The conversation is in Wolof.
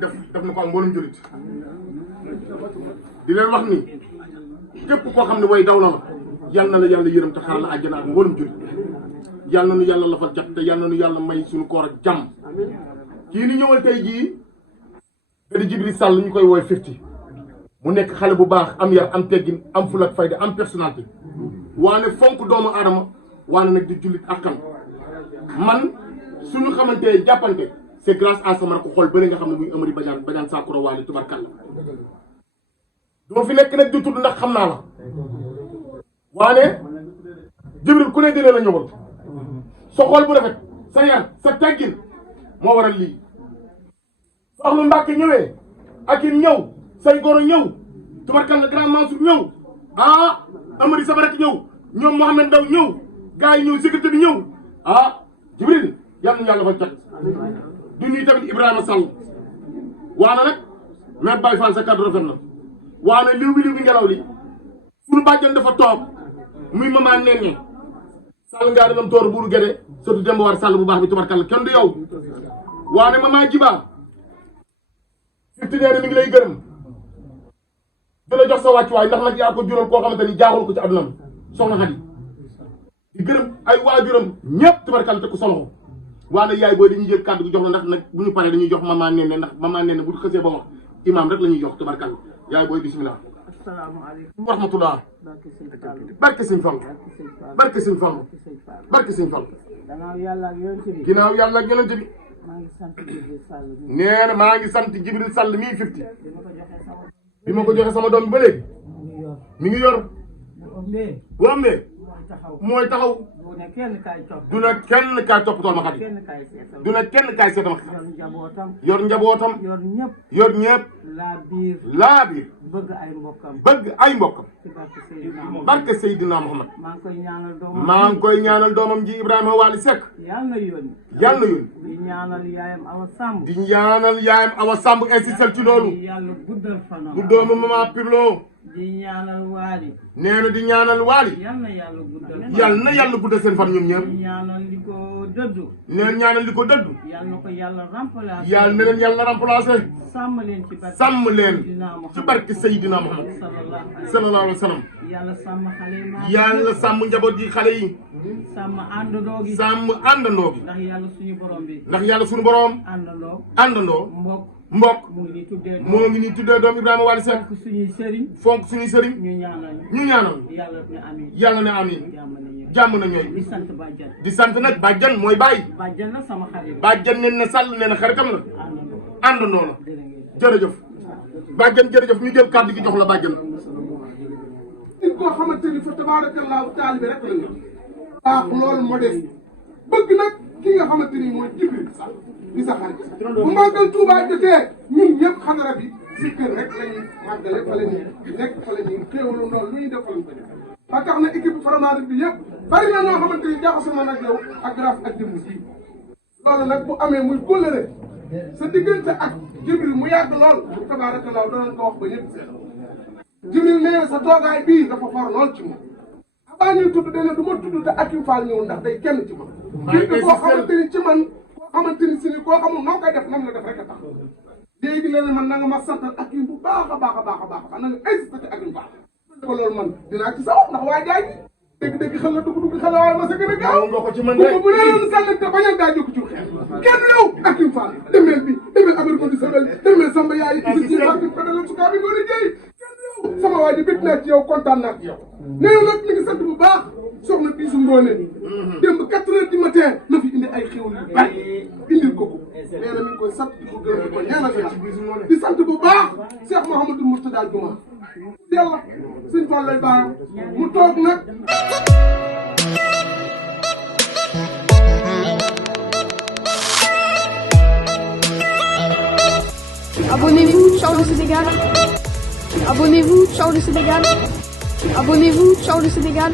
def na ko am mboolum julit di leen wax ni képp koo xam ne way daw na la yal na la yàlla yërëm te xaar la àjjana ak mboolum julit yal na nu yàlla lafal jàpp te yal na nu yàlla may suñu koor ak jàmm. kii ni ñëwal tey jii di Djibril Sall ñu koy woowee 50 mu nekk xale bu baax am yar am teggin am fula ak fayda am personnalité waane fonk doomu aadama waane nag di jullit ak kan man suñu xamante jàppante c'est grâce à sama ko xool bëri nga xam ne muy Amady Badiane Sakura Waly tubarkalla doo fi nekk nag di tudd ndax xam naa la waane Djibril ku ne dina la ñëwal sa xool bu rafet sa yar sa teggin moo waral lii su am lu Mbàkke ñëwee ak it ñëw say goro ñëw tubarkalla grand Mansour ñëw ah Amady sama rek ñëw ñoom Mohamed Ndaw ñëw gars yi ñëw sécurité bi ñëw ah Djibril yal na yàlla fa cat du ñuy tamit Ibrahima Sall waana nag mais Baye Fall sa kàddu rafet na waana liw bi ngelaw li suñu bàjjan dafa toog muy maman Nene Sall ngaa dinam toor buuru Gédé surtout Demba War Sall bu baax bi tubarkalla kenn du yow waane maman Jiba Fifty nee na mi ngi lay gërëm dina jox sa wàccuwaay ndax nag yaa ko jural koo xamante ni jaaxul ko ci adunam soxna Xadi di gërëm ay waajuram ñëpp tubarkalla te ku solo waane yaay booy dañuy jël kàddu gi jox la ndax nag bu ñu paree dañuy jox maman Nene ndax maman Nene bu xësee ba wax imam rek la ñuy jox tubarkalla yaay booy bismillah. asalaamaaleykum wa rahmatullah. barke sëñ Fall barke sëñ Fall barke sëñ Fall. ginnaaw yàlla ak yonent bi. ginnaaw yàlla ak yonent bi. maa ngi sant Djibril Sall. nee na maa ngi sant Djibril Sall mii 50. bi ma ko joxe sama doom bi ba léegi. mi ngi yor. bu ëmbee. mooy taxaw. du ne kenn kaay toppatoo ma Xadi. du ne kenn kaay seetal ma Xadi. yor njabootam. yor ñëpp. laa biir. bëgg ay mbokkam. barke Seydina Muhammad. maa ngi koy ñaanal doomam ji Ibrahima Waly Seck. yàlla na yónni. di ñaanal yaayam Awa Samb. insistel ci loolu. du doomu Mama Pirlo. di ñaanal Waly. nee na di ñaanal Waly. yal na yàlla guddal seen fan ñoom ñëpp. di ñaanal li ko dëddu. nee na ñaanal li ko dëddu. yal na ko yàlla remplacé. yàlla na leen yàlla remplacé. sàmm leen ci barke Seydina Muhammad sallallahu alayhi wa sallam. yàlla sàmm xale yi. yàlla sàmm njaboot yi xale yi. sàmm àndandoo gi. ndax yàlla suñu borom bi. ndax yàlla suñu borom. àndandoo. mbokk moo ngi nii tuddee doom Ibrahima Waly Seck. fonk suñuy sëriñ. ñu ñaanal. yàlla ne amiin. jàmm na ñooy. di sant nag bàjjan mooy bàyyi. bàjjan nen na Sall nee na xaritam la. àndandoo la. jërëjëf bàjjan jërëjëf ñu jël kàddu gi jox la bàjjan. nit koo xamante ni fa tabaarakallaahu taalibe rek la ñu. baax loolu modeste bëgg nag ki nga xamante ni mooy Djibril Sall di sa xarit. bu màggal Tuubaa jotee ñun ñëpp xadara bi si kër rek la ñuy màggale fa la ñuy nekk fa la ñuy xéewalu loolu lu ñuy def fa lañ ko def. ba tax na équipe Faramareen bi yëpp bari na ñoo xamante ni jaxasoo na nag yow ak grâce ak jëmm ji loolu nag bu amee muy kóllëre sa diggante ak Djibril mu yàgg lool tabaarakallaahu danañ ko wax ba ñëpp seet. Djibril nee na sa toogaay bii dafa for lool ci moom avant ñuy tudd dañ ne du ma tudd te Akim Fall ñëw ndax day kenn ci man. kii koo xamante ni ci man koo xamante ni si ni koo xamul noo koy def nam la def rek a tax léegi léeg man na nga ma santal Akim bu baax a baax a baax a baax na nga insisté ci Akim Fall. ko loolu man dinaa ci sawar ndax waa jaay dégg-dégg xel la dugg xel waaye ma sa gën a gaaw nga ko ci man rek bu ne loolu sàllante bañal daa jóg ci xel kenn yow Akim Fall demel affaire conditionnel demel Samba yaay ci Akim ko dalal su kaa bi ngoo liggéey sama waa ji bég naa ci yow kontaan naa ci yow nee na nag mi ngi sant bu baax soxna Bisu Ngoone démb 4 heures du matin la fi indi ay xéwal yu bari indil ko nee na mi ngi koy sant di ko gërëm di ko ñaanal yàlla di sant bu baax Cheikh Mouhamadou Mourtada Juma yàlla sëñ Fall lay baax mu toog nag. Abonnez-vous, ciao le Sénégal. Abonnez-vous, ciao le Sénégal. Abonnez-vous, ciao le Sénégal.